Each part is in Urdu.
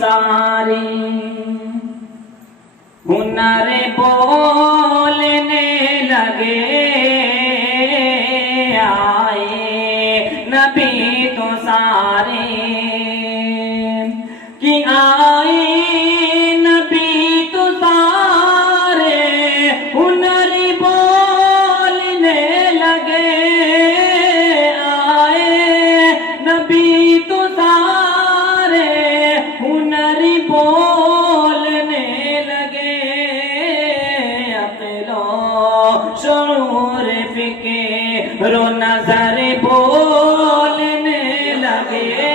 سارے ہنر بولنے لگے آئے نبی تو سارے کہ آئے نبی تو سارے ہنر بولنے لگے آئے نبی تو سارے ہنر بولنے لگے عقل و شعور فکر و نظر بولنے لگے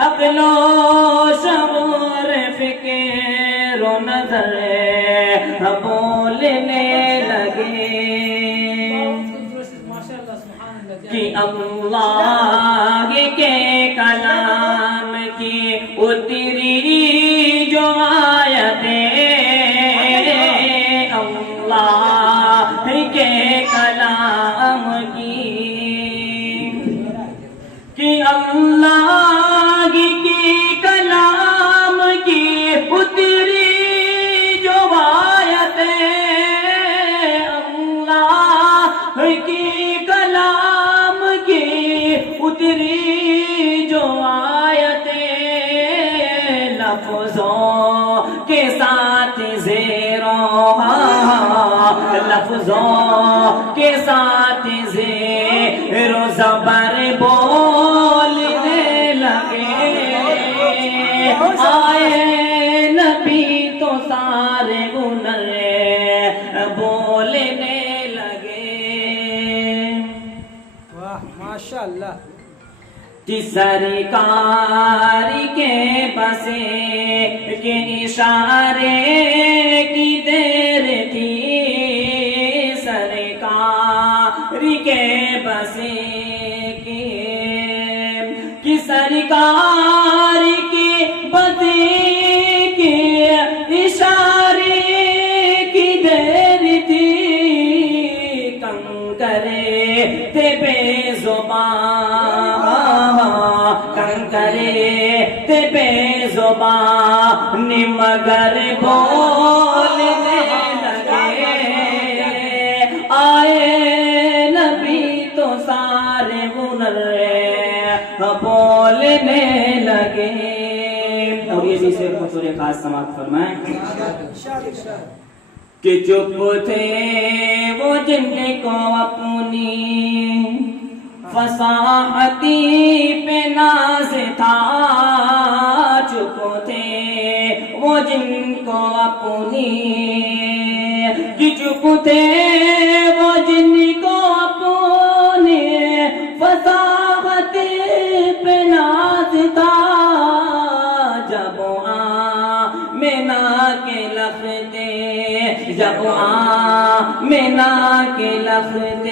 عقل و شعور فکر و نظر بولنے لگے کہ اللہ کے کلام کی اتری جو آیتیں اللہ کے کلام کی کہ اللہ کی کلام کی اتری جو آیتیں اللہ کی کلام کی اتری جو آیتیں لفظوں کے ساتھ زیروں لفظوں کے ساتھ زیر و زبر بولنے لگے آئے نبی تو سارے ہنر بولنے لگے واہ ماشاءاللہ کہ سرکار کے بسے کے اشارے کی دیر تھی سرکار کے بسے کی سرکار کے بسے کے اشارے کی دیر تھی کنکرے تھے بے زبان کنکرے تھے بے زبان مگر بولنے لگے آئے نبی تو سارے ہنر بولنے لگے اور یہ بھی صرف بطور خاص سماعت فرمائیں کہ چپ تھے وہ جن کو اپنی فصاحتی پہ ناز تھا چپ تھے وہ جن کو اپنی کہ چپ تھے وہ جن کو اپنی فصاحتی پہ ناز تھا جب آمنہ کے لفظ جب آمنہ کے لفظ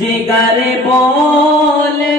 جگر بولنے